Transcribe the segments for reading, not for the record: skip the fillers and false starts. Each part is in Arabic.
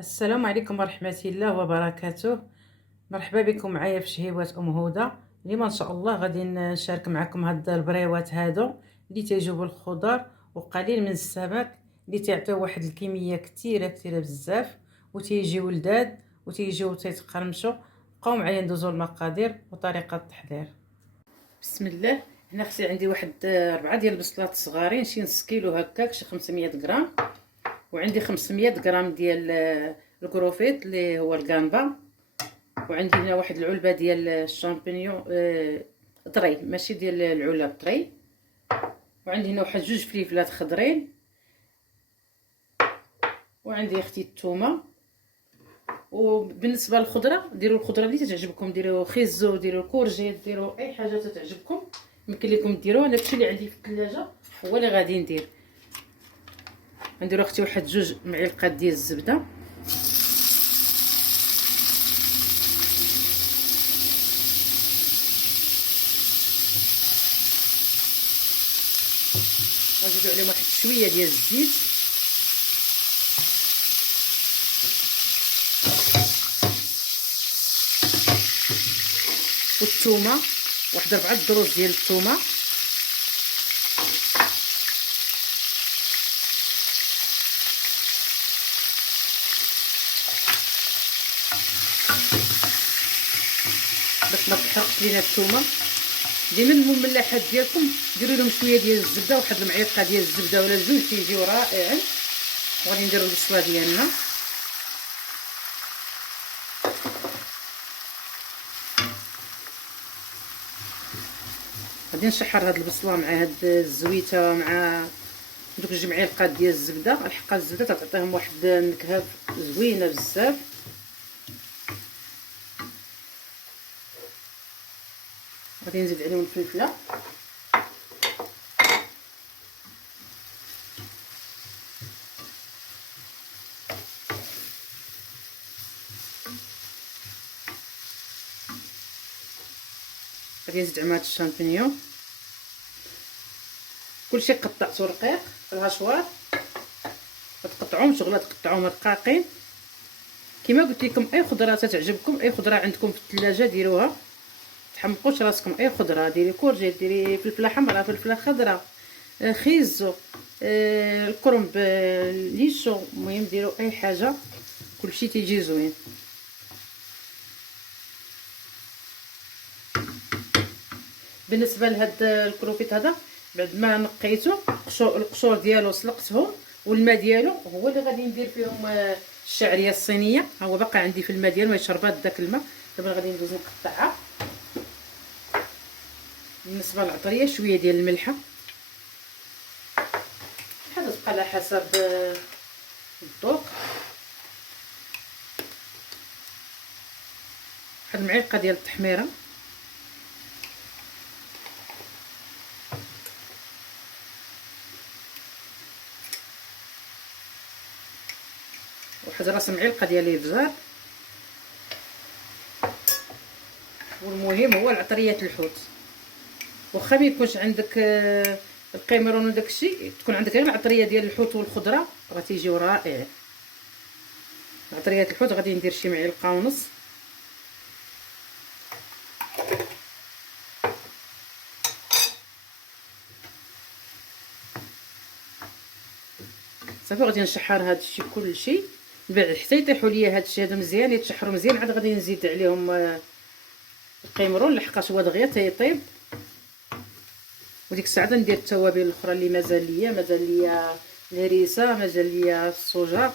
السلام عليكم ورحمة الله وبركاته. مرحبا بكم معايا في شهيوات هدى. اليوم ان شاء الله غادي نشارك معكم هاد البريوات هادو اللي تيجيو بالخضر وقليل من السمك، اللي تعطيو واحد الكميه كثيره بزاف وتيجيو لذاذ وتيجيو تيتقرمشوا. بقاو معايا ندوزو المقادير وطريقه التحضير. بسم الله. هنا خصي عندي واحد 4 ديال البصلات صغارين، شي نص كيلو هكاك، شي 500 غرام. وعندي 500 غرام ديال الكروفيت اللي هو الكانبا. وعندي هنا واحد العلبه ديال الشامبينيون طري، ماشي ديال العلب طري. وعندي هنا واحد 2 فليفلات خضرين. وعندي اختي الثومه. وبالنسبه للخضره، ديروا الخضره اللي تعجبكم، ديروا خيزو، ديروا كورجيت، ديروا اي حاجه تعجبكم يمكن لكم ديروها. انا داكشي اللي عندي في الثلاجه هو اللي غادي ندير. غنديروا اختي واحد 2 معالق ديال الزبده. غنزيدوا عليهم واحد شويه ديال الزيت. والثومه، واحد 4 دروج ديال الثومه. باش ما تحرقش لينا الثومه. ديما المملحات ديالكم ديروا لهم شويه ديال الزبده، واحد المعلقه ديال الزبده ولا 2 تيجيو رائعين. وغادي نديروا البصله ديالنا. غادي نشحر هاد البصله مع هاد الزويته مع دوك 2 معالق ديال الزبده. الحقا الزبده تعطيهم واحد النكهه زوينه بزاف. غادي نزيد عليهم الفلفله. غادي نزيد عماد الشامبينيون. كلشي قطعته رقيق في الهشوار، ما تقطعوهمش ولا تقطعوهم رقاقين. كما قلت لكم، اي خضره تعجبكم، اي خضره عندكم في الثلاجه ديروها. تحمقوش راسكم، اي خضره ديري كورجيت، ديري فلفله حمراء، فلفله خضراء، خيزو، الكرنب، ليشو، المهم ديروا اي حاجه، كلشي تيجي زوين. بالنسبه لهاد الكروفيت هذا، بعد ما نقيته القشور ديالو سلقتهم، والماء ديالو هو اللي غادي ندير فيهم الشعريه الصينيه. ها هو باقي عندي في الماء ديالو، ما شربات داك الماء. دابا غادي ندوز نقطعها. بالنسبه للعطريه شويه ديال الملحه، حاجه تبقى على حسب الذوق. واحد المعلقه ديال التحميره. واحد راس معلقه ديال الابزار. والمهم هو العطريات الحوت. واخا ما يكونش عندك القيمرون وداكشي، تكون عندك غير العطريه ديال الحوت والخضره، غتيجيو رائعين. عطريات الحوت غادي ندير شي معلقه ونص. صافي غادي نشحر هذا الشيء كلشي من بعد حتى يطيحوا ليا هذا الشيء هذا مزيان، يتشحروا مزيان. عاد غادي نزيد عليهم القيمرون لحقاش هو دغيا تيطيب. وديك الساعه ندير التوابل الاخرى اللي مازال ليا الهريسه، مازال ليا الصوجا.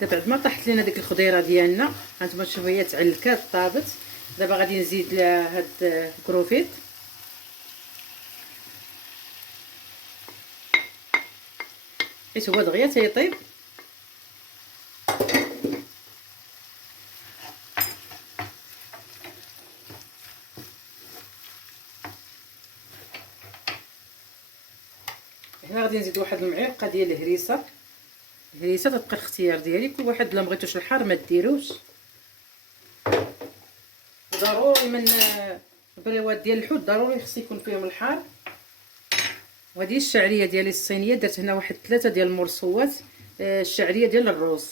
دابا بعد ما طاحت لينا ديك الخضيره ديالنا، هانتوما تشوفوا هي تعلكات طابت. دابا غادي نزيد لها هاد الكروفيت. حيت هو دغيا تيطيب. هنا غادي نزيد واحد المعلقه ديال الهريسه. الهريسه تبقى الاختيار ديالي، كل واحد الا بغيتوش الحار ما ديروش. ضروري من البريوات ديال الحوت ضروري خص يكون فيهم الحار. وهذه الشعريه ديالي الصينيه، درت هنا واحد 3 ديال المرصوات الشعريه ديال الروز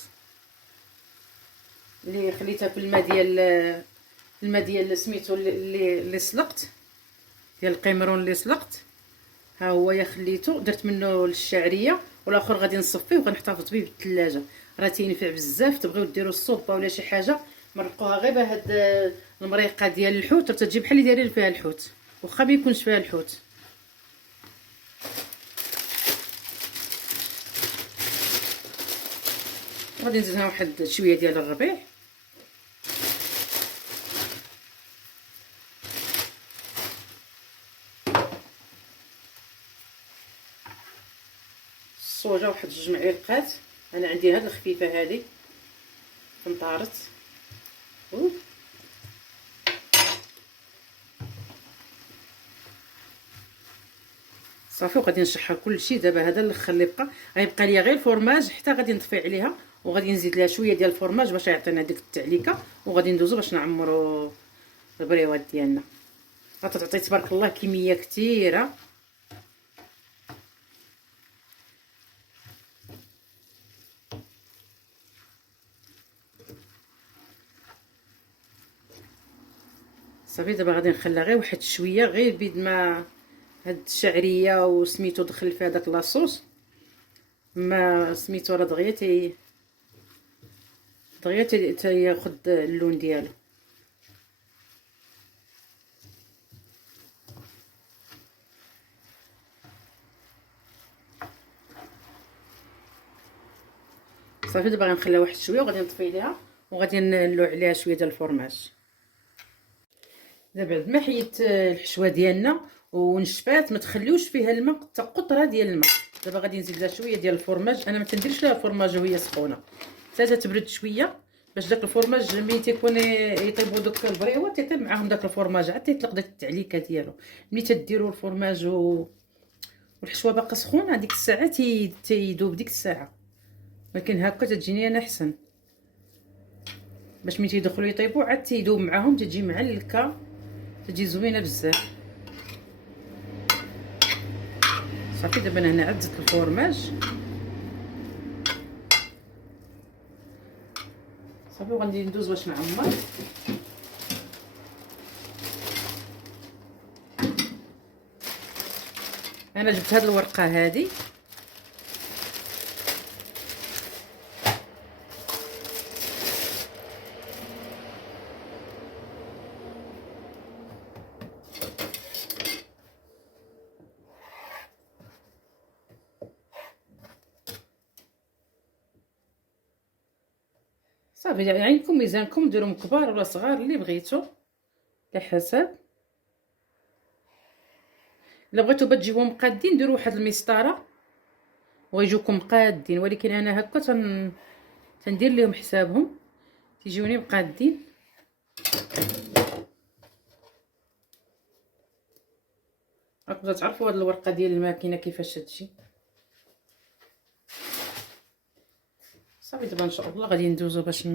اللي خليتها في الماء ديال سميتو اللي سلقت، ديال القمرون اللي سلقت. ها هو يا خليته درت منه الشعريه، والاخر غادي نصفيه وغنحتفظ به بالثلاجه. راه تينفع بزاف. تبغيو ديروا الصوبه ولا شي حاجه مرقوها غير بهاد المريقه ديال الحوت، راه تجي بحال اللي دايرين فيها الحوت واخا ما يكونش فيها الحوت. غادي نزيد هنا واحد شويه ديال الربيع. الصوجه واحد 2 معالق. انا عندي هاد الخفيفه هذه مطارت. صافي وغادي نشحر كلشي. دابا هذا الاخر اللي بقى غيبقى ليا غير الفرماج، حتى غادي نطفي عليها وغادي نزيد لها شويه ديال الفرماج باش يعطينا ديك التعليكه، وغادي ندوزو باش نعمروا البريوات ديالنا. غتعطي تبارك الله كميه كثيره. صافي دابا غادي نخليها غير واحد شويه، غير بيد ما هاد الشعريه وسميتو دخل فيها داك لاصوص، ما سميتو راه دغيا تياخد اللون ديالو. صافي دابا غنخليها واحد شويه وغادي نطفي عليها وغادي نلوع عليها شويه ديال الفرماج. دابا بعد ما حيدت الحشوه ديالنا ونشفات، ما تخليوش فيها الماء حتى قطره ديال الماء. دابا غادي نزيد لها شويه ديال الفرماج. انا ما تنديرش لها الفرماج وهي سخونه، حتى تبرد شويه باش داك الفرماج ملي تيكون يطيبوا دوك البريوات تيطيب معاهم داك الفرماج عاد تيطلق داك التعليكه ديالو. ملي تديروا الفرماج والحشوه باقا سخونه ديك الساعه تيذوب ديك الساعه، ولكن هكا تجيني انا احسن باش ملي تيدخلوا يطيبوا عاد تيذوب معاهم، تجي معلكه، تجي زوينه بزاف. صافي دابا انا هنا عدت الفرماج. صافي وغادي ندوز باش نعمر. انا جبت هاد الورقه هادي صافي، يعني عندكم ميزانكم ديروهم كبار ولا صغار اللي بغيتو على حسب. الا بغيتو تجيبوهم قادين ديروا واحد المسطره ويجوكم قادين، ولكن انا هكا تندير لهم حسابهم تيجوني مقادين. راكم تعرفوا هاد الورقه ديال الماكينه كيفاش تجي. صافي دابا ان شاء الله غادي ندوزو باش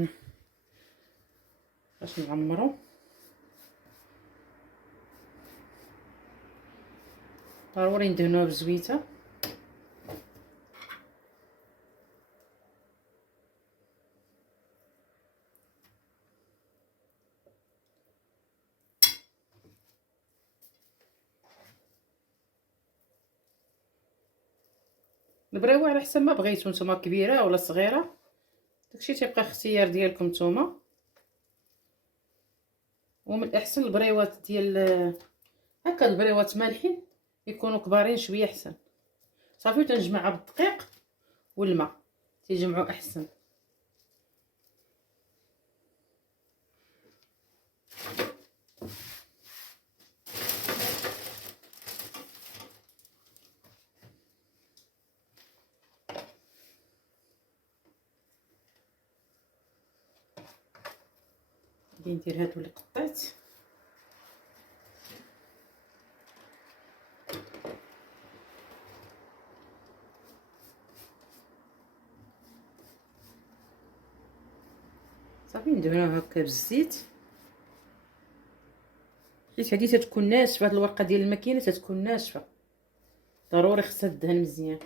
نعمرو. ضروري ندهنوه بزويته. البريوه على حسب ما بغيتو نتوما، كبيره ولا صغيره داكشي تيبقى اختيار ديالكم نتوما. ومن الاحسن البريوات ديال هكا البريوات مالحين يكونوا كبارين شويه احسن. صافي تنجمعها بالدقيق والماء تيجمعوا احسن. غادي ندير هادو اللي قطيت. صافي ندهنوه هكا بالزيت. حيت هذه تتكون ناشفه، هاد الورقه ديال الماكينه تتكون ناشفه، ضروري خصها تدهن مزيان.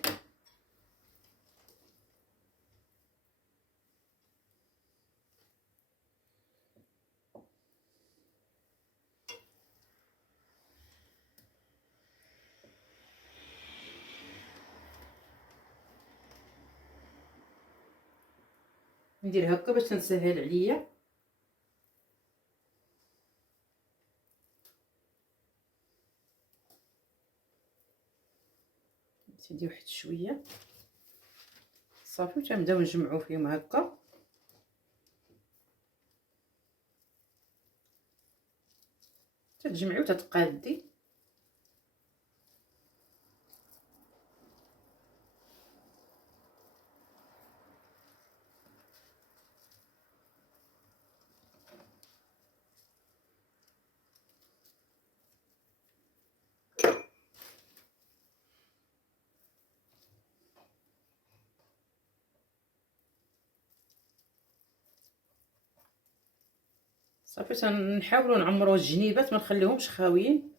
ندير هكا باش تنسهل عليا. نزيد واحد شويه صافي، وتنبداو نجمعو فيهم هكا. تتجمعي وتتقادي. صافي تنحاولوا نعمروا الجنيبات، ما نخليهمش خاويين،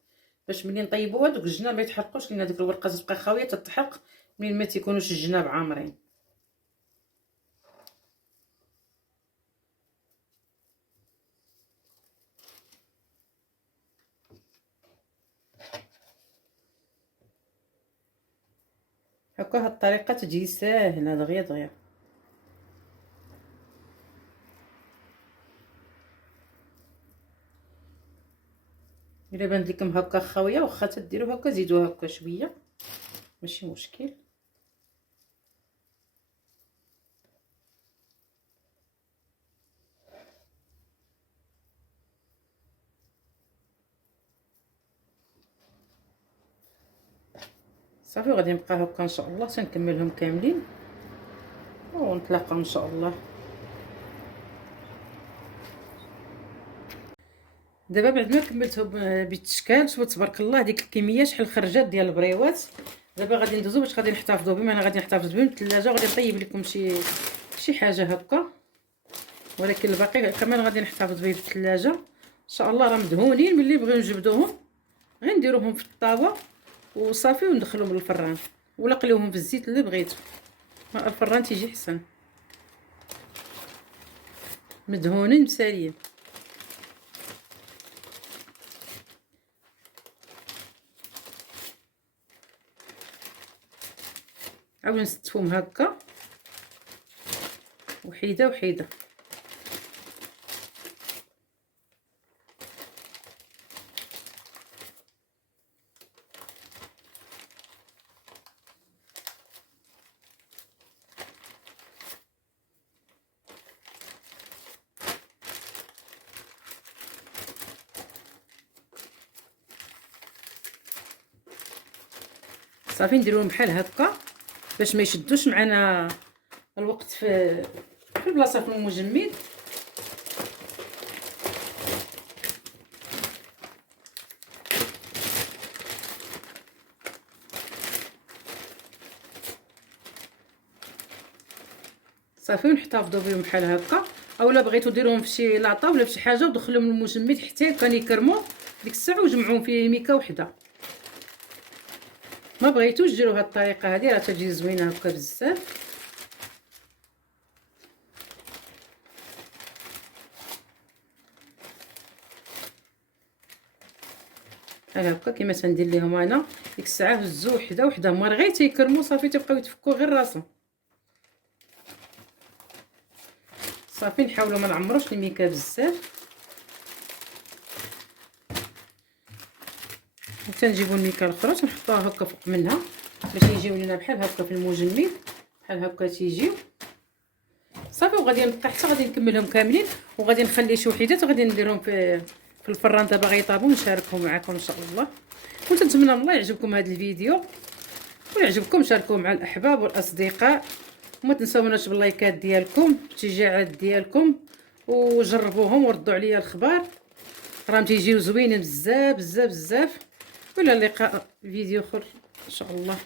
باش ملي نطيبوها دوك الجناب ما يتحرقوش، لان ديك الورقه تبقى خاويه تتحرق ملي ما تيكونوش الجناب عامرين. هكا هاد الطريقه تجي ساهله دغيا دغيا. الا بانت لكم هكا خاويه واخا تديروا هكا زيدوها هكا شويه ماشي مشكل. صافي غادي نبقى هكا ان شاء الله تنكملهم كاملين ونتلاقاو ان شاء الله. دابا بعد ما كملتهم بالتشكال، شوف تبارك الله ديك الكميه شحال خرجات ديال البريوات. دابا غادي ندوزو باش غادي نحتفظوا بهم. انا غادي نحتفظ بهم في الثلاجه، وغادي نطيب لكم شي حاجه هكا، ولكن الباقي كمان غادي نحتفظ به في الثلاجه ان شاء الله. راه مدهونين، ملي بغيو نجبدوهم غير نديروهم في الطاوه وصافي وندخلهم للفران، ولا قليوهم في الزيت اللي بغيتو. الفران تيجي حسن مدهونين مسالين. عاود نستفهم هكا وحيده وحيده. صافي نديروهم بحال هكا باش ما يشدوش معنا الوقت في البلاصه في المجمد. صافي ونحتفظوا بهم بحال هكا، اولا بغيتو ديروهم في شي لاطه ولا في شي حاجه ودخلوهم للمجمد حتى كان يكرموا ديك الساعه وجمعوهم في ميكه وحده. ما بغيتوش ديروا هاد الطريقه هذه راه تجي زوينه هكا بزاف. بحال هكا كيما تندير لهم انا ديك الساعه هزوا وحده وحده، هما غير تيكرموا صافي تيبقاو يتفكوا غير راسهم. صافي نحاولوا ما نعمروش الميكا بزاف، وتنجيبوا الميكا الاخرى تنحطوها هكا فوق منها باش يجيو لنا بحال هكا في المجمد بحال هكا تيجيو صافي. وغادي نبقى حتى غادي نكملهم كاملين، وغادي نخلي شي وحيدات وغادي نديرهم في الفران دابا غيطابوا ونشاركهم معكم ان شاء الله. ونتمنى الله يعجبكم هذا الفيديو، ويعجبكم شاركوه مع الاحباب والاصدقاء، وما تنساوناش باللايكات ديالكم بالتشجيعات ديالكم، وجربوهم وردوا عليا الخبار، راهم تيجيو زوينين بزاف بزاف بزاف. والى اللقاء فيديو اخر ان شاء الله.